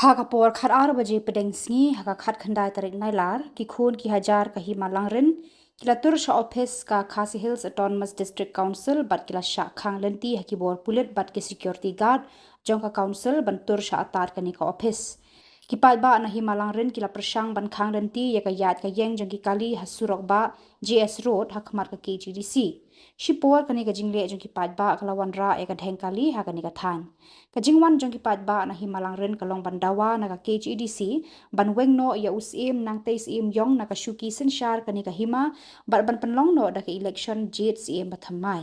Haka por khat 8 baje pedeng sngi haka khat khandai tarik nailar ki khun ki hajar ka hi malangrin kila tur sha office ka Khasi Hills Autonomous District Council bat kila sha khang lenti haki bor pulit bat ki security guard jong ka council ban tur sha atar kani ka office ki pat ba na hi malangrin kila persang ban khang lenti ya ka yat ka yeng jong ki kali hasurok ba JS Road hakmar ka KGDC Shipor kani ka jingle jong ki pat ba kalawan ra ya ka dheng kali hakani ka than Kajingwan jong ki pat ba na himalang rin kalong bandawa na ka KGDC banweng no ya usim nang teis im yong na ka shuki sinshar kani ka hima ban panlong no da ka election jits im bathamai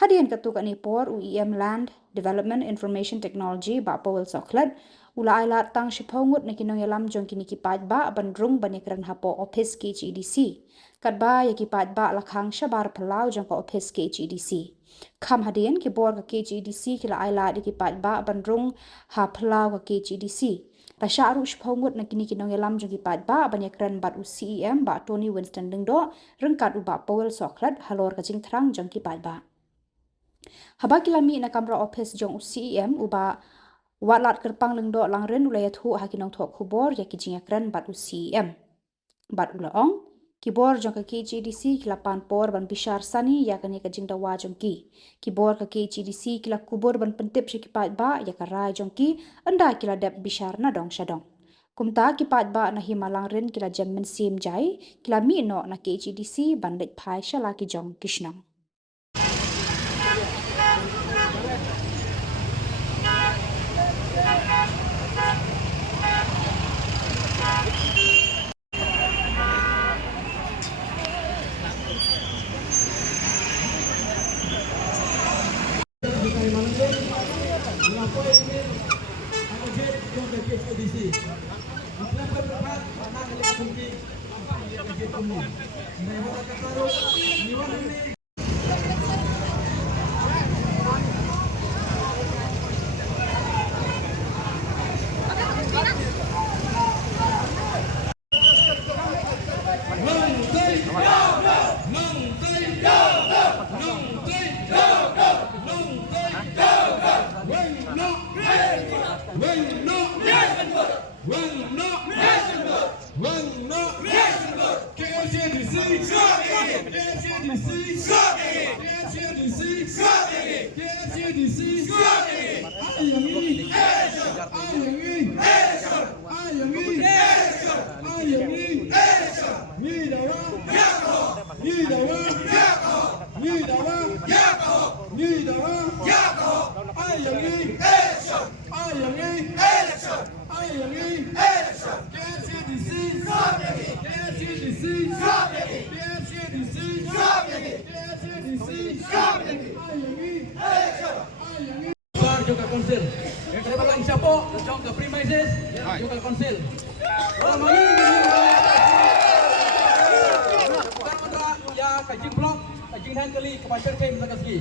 hadian katuk ani por UEM Land Development Information Technology ba powel soklat ula aila tang shiphongut na kinong yalam jong kini ki pat ba bandrung banikran hapo office KGDC kadba ya ki pat ba lakhang shabar phalau jong ka office KGDC Kham hadian ki bor ka KGDC kila aila di ki pat ba bandrung ha phalau ka KGDC Pasha aru shphongut na kini kinong yalam jong ki pat ba banyakran bat u CEM ba Tony Winston dingdo rengkat u ba powel soklat halor ka jingthrang jong ki pat ba Haba kilami na kamera office jong u CEM u ba Watlat kerpang lengdo langren ulaya thu hakinong thok khubor ya kijingakran bat u CEM bat ulaong Kibor jong ka KGDC kilapan por ban bishar sani ya kani ka jingda wa jong ki Kibor ka KGDC kila kubur ban pentip shikipat ba ya ka rai jong ki anda kila dep bishar na dong shadong Kumta kipat ba na himalang rin kila jamen sim jai kila mi no na KGDC ban let phai shala ki jong kishnang Juga konsil. Saya balang siapa? Juga premises. Juga konsil. Orang ini ya kajing blok, kajing handkeli kepacar kem lagi.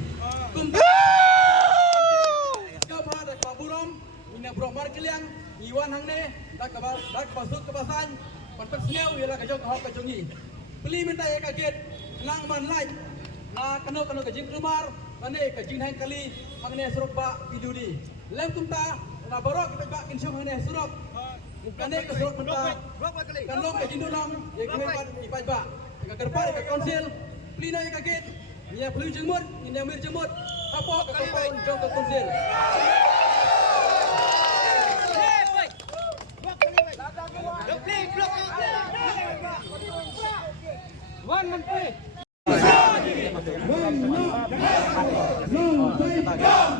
Kau pada kaburom, ini blok markeliang, iwan hangne, dak kabar, dak pasut kebasan, perpek snew ialah kajong kau kajongi. Beli minta ya kaget, nang man light, kano kajing keluar. Mana kajing handkeli, hangne suruk ba idudi. Lem tumta, na barok kita bak kinsyong hangne suruk. Kane ke suruk tumta, kanlong kajing dulam, ya kehebat ipai ba. Kerpa ke konsil, pelina yang kaget, ni yang perlu jemut, ni yang mir jemut, apa ke kompon jom ke konsil. One menteri. Gana?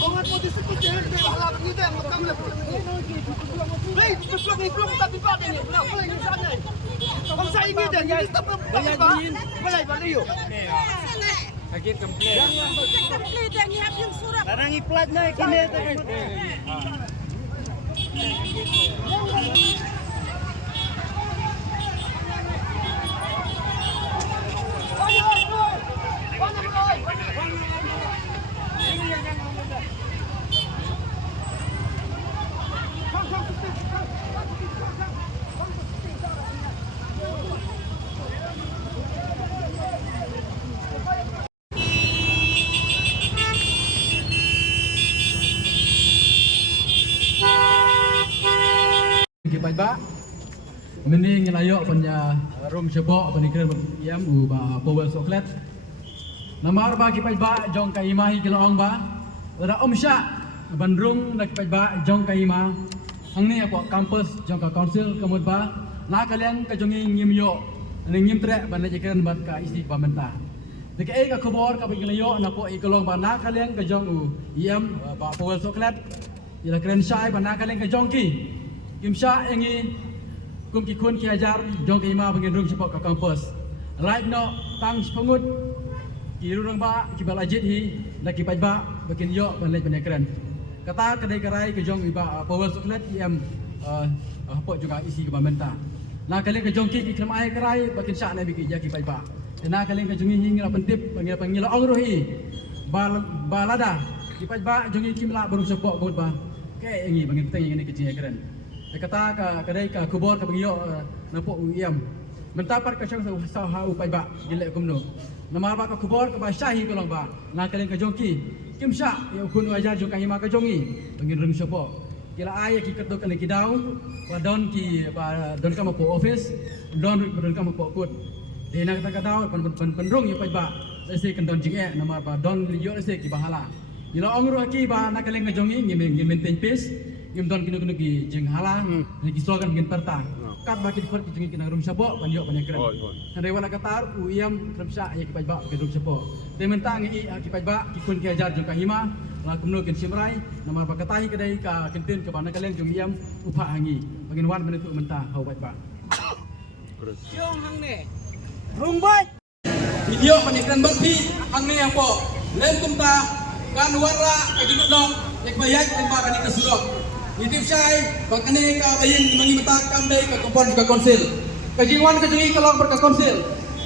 Orang putih seperti ini halal kita makan le. Hei, peluk tapi pada ni. Nak boleh ni sana. Kalau saya ini dah jadi tak boleh balik yuk. Sakit komplain. Komplain dan nyiap yang surat. Barang iplat naik ini. Kipai ba mending ngelayo punya rum sebok penikran yam u ba power soklet namar ba kipai ba jong kai mahi kilong ba ra sya bandrung nak kipai ba jong kai ma hang ni apa kampus jong ka council kemud ba na kalian ka jongi ngim yo ngim tre ban jekan bat ka isi pamenta dek ka khobor ka ngelayo na po ikolong ba na kalian ka jong u yam ba power soklet ila kren syai ba na kalian ka jong ki Kimsha engi kum ki kun ki ajar jong ki ma bangin rung sepok ka kampus. Right no tang sepungut ki rung ba ki balajit hi la ki ba bakin yo ban lej banekran. Kata kedai karai ke jong iba power soklet em apa juga isi ke bamenta. Na kalian ke jong ki krem ai karai bakin syak na biki ja ki ba. Na kalian ke jongi hingga pentip panggil ong rohi. Balada ki ba jongi ki mla baru sepok gut ba. Ke engi bangin petang yang ni kecil keren. Kata kadai ka kubur ka bangyo napok uyam mentapar ka syang sa ha upai ba gile kumno namar ba ka kubur ka ba syahi kolong ba na kalen ka jongki kimsha ya kun wajar jo ka hima ka jongi bangin rung sopo kila ay ki kato ka ki daw ba don ki ba don ka mapo office don ka mapo kut de na kata ka daw pan rung ya pai ba se kan don jing namar ba don yo se ki bahala ila ong ro ki ba na kalen ka jongi ngim maintain pace Yung don kinu ki jeng halang, ni slogan ngin perta. Kat baki dikor ki jeng kina rum sabo banyo banyak keren. Hari wala katar uyam kremsa ya ki pajba ke rum sabo. Te mentang i ki pajba ki kun ki ajar jeng ka hima, la kumno kin simrai, namar ba katai kedai ka kintin ke bana kalian jeng uyam upah hangi. Bangin wan menutu menta hau pajba. Yung hang ni. Rung boy. Video panikran berpi hang ne apa? Lem kumta kan warra ka ginudong yak bayat tempa kan kesurok. Itip syai bakane ka bayin mangi mata kambe ka kompon ka konsil kajiwan ka jengi kalong ka konsil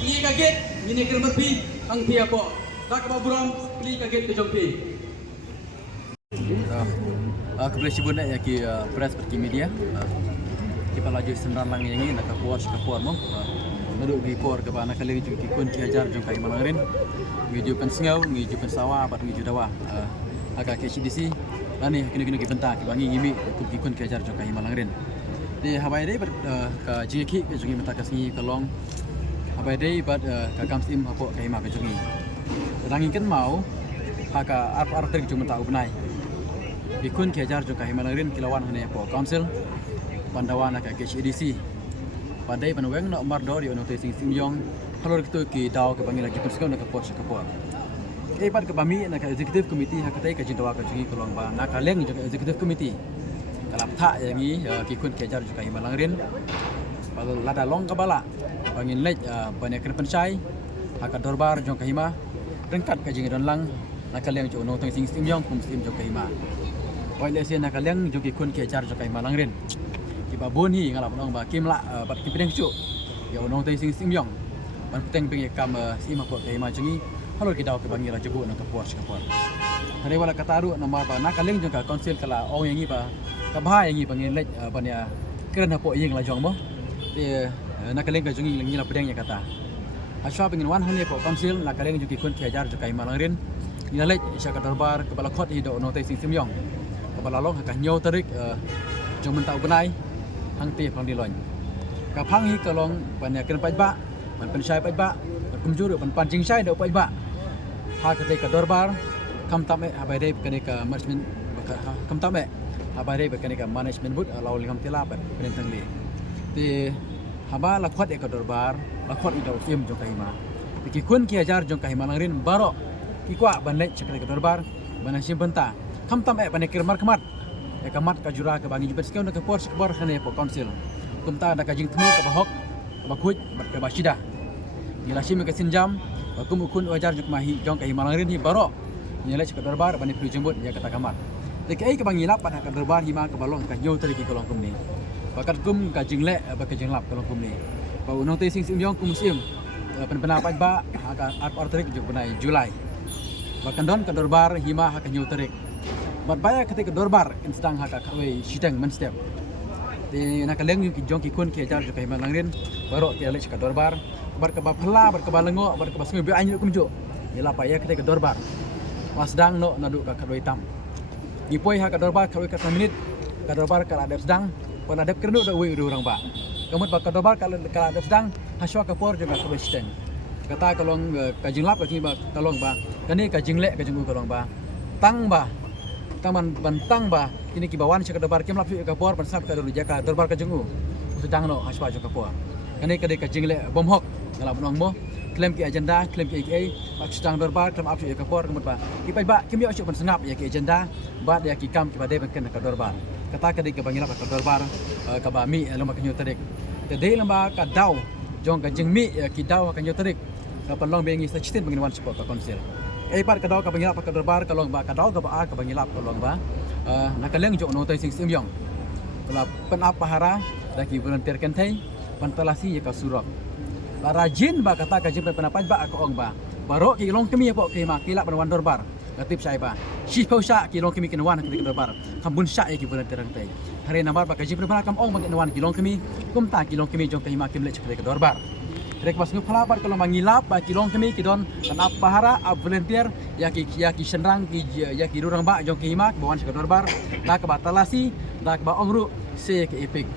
ini kaget ini kir berpi ang pia po tak ka buram ini kaget ke jompi kebelah sibun ya ki press perki media kita laju senran lang yang ini nak puas ke puar mo naduk di puar ke bana kali ju ki kun ki hajar jong kai malangrin ngijup kan singau ngijup kan sawah bat ngijup dawa agak ke CDC Lani kini ki benta ki bangi ngimi ku ki kun ke jar jong kai malangrin di habai dei ka jiki ke jongi mata kasni kalong habai dei bat ka kamsim hapo kai ma ke jongi rangi kan mau haka ar ter jong mata ubnai ki kun ke jar jong kai malangrin kilawan hane hapo council pandawan ka ke CDC padai panweng no mar do di ono te sing yong halor kitu ki daw ke bangi lagi persikon ka pot ka pot Ibat ke bami nak executive committee hakatai ka jintawa ka jungi kolong ba nak kaleng juga executive committee kalap tha yangi kikun kejar juga himalangrin bal lada long ka bala bangin lej banyak ken pensai haka dorbar jong ka hima rengkat ka jingi don lang nak kaleng jo no tong sing sim yong kum sim jong ka hima oi le sen nak kaleng jo kikun kejar juga himalangrin ki babon hi ngalap nong ba kimla bat kipeng chu yo no tong sing sim yong ban peteng peng kam sim ko ka hima jungi Halo kita ke bangi raja bu nak puas kapal. Hari wala kataru nama ba nak kaleng jong ka konsil kala ong yang iba ka bah yang iba ngin lej bania keren hapo yang la jong mo. Te nak kaleng ka jongi ngi la pedeng ya kata. Aswa pengin wan hone po konsil nak kaleng juki kun kiajar jokai malangrin. Ni lej isya ka darbar ke bala khot hido no te sing sim yong. Ka bala long ka nyo tarik jong mentau benai hang te phang di loin. Ka phang hi kalong bania keren pajba ban pensai pajba kumjur ban pancing sai do pajba. Ha ketika dorbar kam tame habai dei ketika management kam tame habai dei ketika management but law lingam tilapat penentang li ti haba la khot e ka dorbar la khot ida sim jong kahima ki kun ki hajar jong kahima langrin baro Kikwa banlek cakap ke dorbar, bana benta. Kam tam bana kirmar kemat. Kamat ka jura ke bangi jubet sekian ke por sekbar khane po council. Kumta ada kajing temu ke bahok, ke bakuj, ke basida. Nila sim ke sinjam, kum ukun wajar juk mahi jong ka himalanrin hi baro. Nila cakap dorbar bani perlu jembut ya kata kamar. Dekai ke bangi lap pada ke dorbar hima ke balong ka nyo tari ki kolong kum ni. Bakat kum ka jinglek ba ka jinglap kolong kum ni. Ba unong te sing yong kum musim. Pendapat ba ak ortrik juk benai Julai. Bahkan don ke dorbar hima hak nyu terik. Bat baya ketika dorbar sedang hak kawai sidang menstep. Di nak leng ki jong ki kun ki jar ke himan langrin baru ki lek ke dorbar bar ke bapla bar ke balengo bar ke basngi bi anyu kumjo. Ila paya ketika dorbar. Wasdang no nadu ka kawai tam. Ni poi hak dorbar kawai ka minit ke dorbar ka adep sedang pan adep kernu da wi urang ba. Kemudian bak dorbar ka adep sedang haswa ka por juga kawai sidang. Kata kalong kajing lap kajing ba kalong ba kani kajing lek kajing kalong ba tang ba taman bantang ba ini kibawan cak dorbar kim lap ka por pan sap ka dulu jaka dorbar kajing sedang no haswa jaka por kani kade kajing lek bom hok dalam nong mo klaim ki agenda klaim ki ai pak sedang dorbar klaim ap ka por kemudian ba ki ba kim yo cuk pan sengap ya ki agenda ba ya ki kam ki ba de ban ka dorbar kata kade ka bangilap ka dorbar ka ba mi lama kanyo tarik tede lamba ka daw jong kajing mi ki daw kanyo tarik kapan long bengi sa chitin bangin wan support ka konsil par kadau ka bangilap ka dorbar ka long ba kadau ka ba ka bangilap ka long ba nakaleng jo no tai sing sim yong kala pen apa hara daki volunteer kan thai pantalasi ya ka surok rajin ba kata ka jin pendapat ba ka ong ba baro ki long kemi po ki ma kilap wan dorbar gatip sai ba shi pausa ki long kemi kinwan ka dorbar kambun sha ki volunteer kan thai hari namar ba ka jin pendapat kam ong bangin wan ki long kemi kumta ki long kemi jong ka hima kim lek ka dorbar Rek pas ngepalapat kalau mangilap ba kilong kami kidon tanap pahara ab volunteer ya ki senrang ki ya ki durang ba jong ki himak bawan sekadar bar dak ba talasi dak ba ongru se ke epic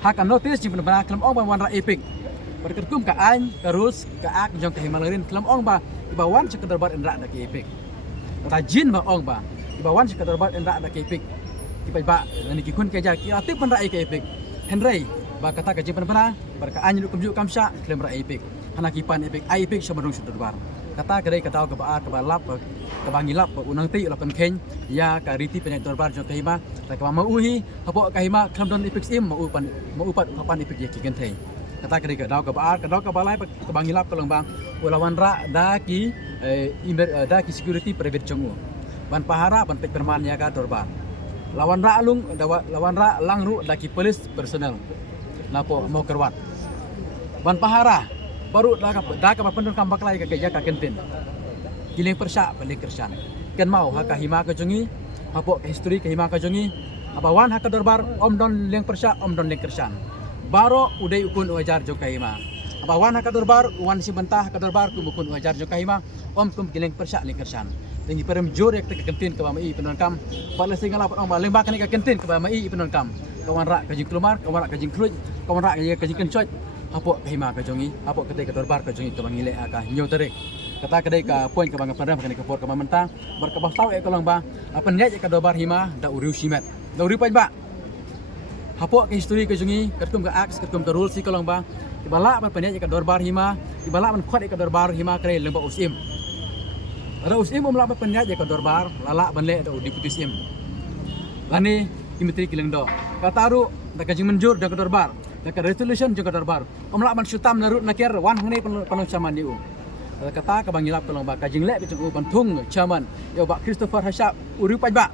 hakan notice jing benar kelam ong bawan ra epic berketum ka an ka rules ka ak jong ki himalarin kelam ong ba bawan sekadar bar endra dak epic rajin ba ong ba bawan sekadar bar endra dak epic ki ba ni ki kun ke ja ki atip pen ra ke epic henry ba kata ka jipan bana barka anyu kumju kamsha klem ra epic hana kipan epic epic samarung sudurbar kata kadai kata ka ba lap ka bangilap unang ti lapan ken ya ka riti penyai dorbar jo kahima ta ka mauhi hapo kahima klem don epic sim mau upat papan epic ya kigen thai kata kadai ka ba lai ka bangilap ka longbang ulawan ra da ki security private jongu ban pahara ban pek perman ya ka dorbar lawan ra langru da ki police personnel napo mau kerwat ban pahara baru dak pendun kambak lai ka ja ka kentin giling persa balik kersan ken mau haka hima ka jongi apo history ka hima ka jongi abawan haka dorbar om don leng persa om don leng kersan baro udai ukun wajar jo ka hima abawan haka dorbar wan si bentah ka dorbar kumukun wajar jo ka hima om kum giling persa leng kersan tinggi perem jor yak ka kentin ka mai pendun kam bala singala om ba lembak ka kentin ka mai pendun kam kawan rak kajing kelumar kawan rak kajing kluj kawan rak kajing kencot apo kahima ka jongi apo kedai ka dorbar ka jongi ka bangile aka nyo terik kata kedai ka poin ka bang pandam ka por ka mentang bar ka basau e kolong ba apa nya ka dorbar hima da uriu simet da uriu pa apo ka history ka jongi katkum ka aks katkum ka rule si kolong ba ibala pa nya ka dorbar hima ibala man khot ka dorbar hima kre lengba usim ada usim umla pa nya ka dorbar lala banle da deputy sim lani kimetri kileng do kataru da kajing menjur da dorbar da resolution juga dorbar omla man syutam narut nakir wan hangne penuh chaman diu kata ka bangilap tolong ba kajing lek kecung bantung chaman yo ba Christopher Hasha uri pa ba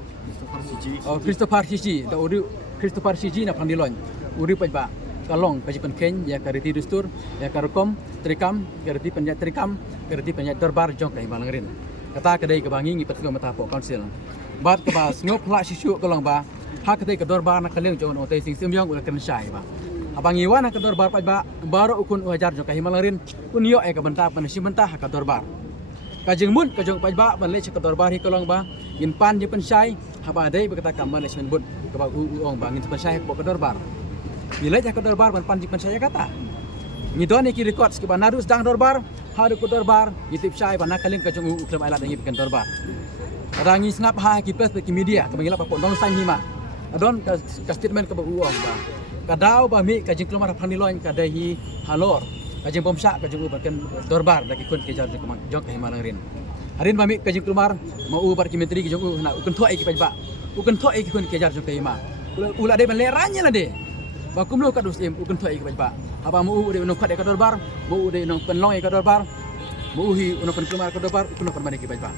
Christopher Siji da uri Christopher Siji na pandilon uri pa ba kalong kajing pen ya kariti dustur ya karukom trikam kariti penjat trikam kariti penjat dorbar jong kai malangrin kata kadai ka bangi ngi petgo matapo council bat ka ba ngop la sisu kolong ba hak ketika dorbar nak kaleng jong otai sing sim yong ulah ken syai ba abang iwan hak dorbar pa ba baru ukun wajar jong kahimalarin kun yo ka benta pan si benta hak dorbar kajeng mun kajong pa ba ban le ka dorbar hi kolong ba in pan je pen syai haba dai berkata kam management bud ka ba uong ba ngin pen syai ka dorbar bila ja ka dorbar ban pan je pen syai kata ni don ki record ki banaru sedang dorbar haru ku dorbar yitip syai ban kaleng kajong uklam ailat ngi pen dorbar rangi ngap ha ki press ki media ka bangila pa pon sang hima adon ka statement ka uang ba kadau ba mi ka jing kelomar phanilon ka dahi halor ka jing pomsa ka jing uban dorbar da ki kun ke jar jong ka himalang rin Harin mami ka jing kelumar mau bar ki menteri ki jong na ukun thoi ki pajba. Ukun thoi ki kun ke jar jong kai ma. Ula de beleranya lah de. Ba kumlo ka dus em ukun thoi ki pajba. Apa mau de unong khat ka dorbar, mau de unong penlong ka dorbar. Mau hi unong pen kelumar ka dorbar, ukun pen bani ki pajba.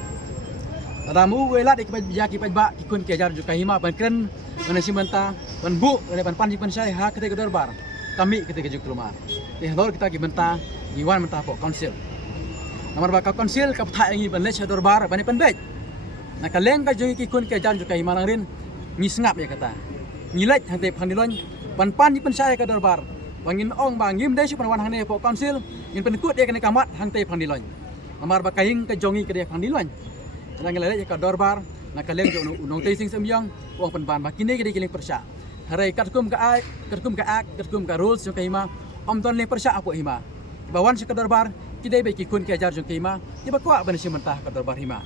Ada mau wela de ki pajba ki pajba ki kun ke jar jong kai ma ban kren mana simanta ban bu de ban panji pan syai ha kete ka dorbar. Kami ketika jong kelumar. Halor kita ki benta iwan menta po council. Nomor bakal konsil ka pthai ngi ban lech dorbar bani penbej na kaleng ka jongi ki kun ke jan jukai malang rin ngi sngap ya kata ngi lech hang te phang dilon ban pan ni pen sai ka dorbar bangin ong bang ngim dei su pan wan hang ne po konsil ngin pen kut de ka kamat hang te phang dilon nomor bakal ing ka jongi ke de phang dilon nang lech ka dorbar na kaleng jo unong te sing semyong wong pen ban bakine ke de kiling persya harai katkum ka ai katkum ka ak katkum ka rules jukai ma om ton ling persya apo hima bawan su ka dorbar kita bagi kun ke ajar jong kima tiba kuat bani mentah ka dorbar hima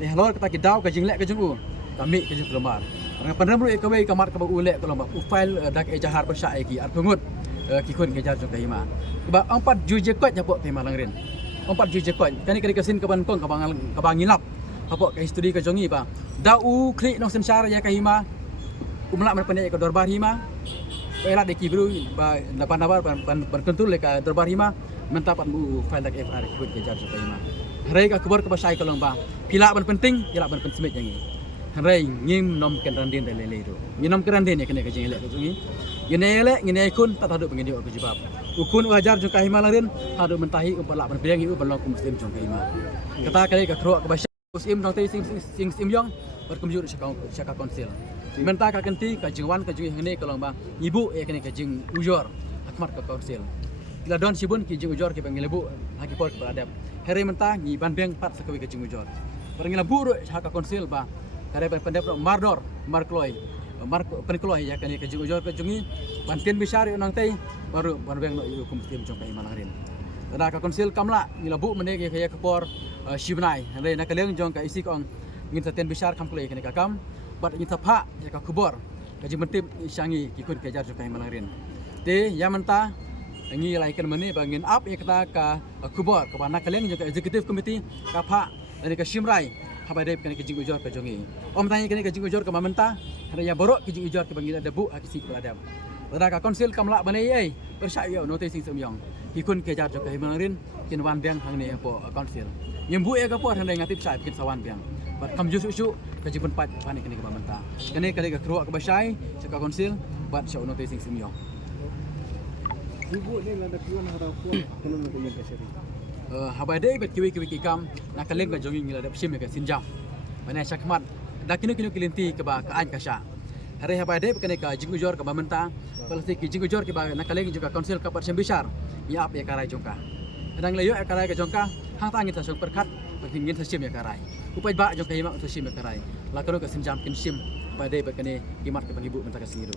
ni halor kita ki daw ka jinglek ka jong kami ke jong kelomar orang pandam ru ka wei kamar ka u lek kelomar u file dak ejahar persya ki ar pungut ki kun ke ajar jong kima ba 4 juje kot japok tema langrin 4 juje kot kani kali kasin ka ban kong ka bang ngilap apok ka history ka jongi ba da u klik nong sensara ya ka hima umlak man pandai ka dorbar hima Pela de kibru ba lapan nabar ban kontul ka dorbar hima mentapat mu file dak FR kut ke jar sukai ma harai ka kabar ka basai kalong ba pila ban penting pila ban penting yang ni harai ngim nom kan randin de lele do nginom kan randin ya kene ka jeng lek ka jungi ngene ngene kun tak tadu pengen dio ku jibab ukun wajar jung kai malarin hadu mentahi umpala ban biang iu balong ku muslim jung kai ma kata kali ka kro ka basai muslim dong te sing yong berkumjur syaka konsil menta ka kenti ka jingwan ka jungi hene kalong ba ibu ya kene ka jing ujor akmat ka konsil Kila don sibun ki jing ujor ki panggil lebu haki por ki beradab. Hari mentah ngi ban beng pat sakawi ka jing ujor. Panggil lebu haka konsil ba kare pendep mardor markloi. Mar penkloi ya kani ka jing ujor ka jungi ban tien besar nang tei baru ban beng no hukum tim jong ka imalarin. Kada ka konsil kamla ngi lebu mene ki kaya ka por shibnai. Hari nak kaleng jong ka isi kong ngin tien besar kam kloi kani ka kam bat ngin tapha ya ka kubor ka jing mentip syangi ki kun ka jar jong ka imalarin. Te ya mentah ngi laikan mani bangin up ya kata ka kubor ka bana kaleng juga executive committee ka pha dari ka shimrai haba dep kani ka jing ujor ka jongi om tanya kani ka jing ujor ka mamenta ada ya borok ki jing ujor ka bangil debu aki si beradab pada ka konsil kamla bani ai persya yo note sing semyong hikun ke jar ka himarin kin wan bang hang ne po konsil nyembu ya ka por hang ngatip sai kin sawan bang bat kam ju su ka jipun pat pani kani ka mamenta kani ka kro ka basai ka konsil bat sya note sing semyong Ibu ni lada kuan harapuan kalau nak yang kasari. Habade bet kiwi kam nak kaleng ka jongi ngila dap sim ka sinjam. Mana syakmat dak kinu kilinti ka ba ka an ka sya. Hari habade kene ka jing ujor ka bamenta palasi ki jing ujor ki ba nak kaleng juga konsil ka par besar. Ya ap ya karai jongka. Kadang layo ya karai ka jongka hang tangin ta song perkat bakin ngin sim ya karai. Upai ba jongka hima sim ya karai. La kanu ka sinjam kin sim habade bet kene kimat ka ibu menta ka siru.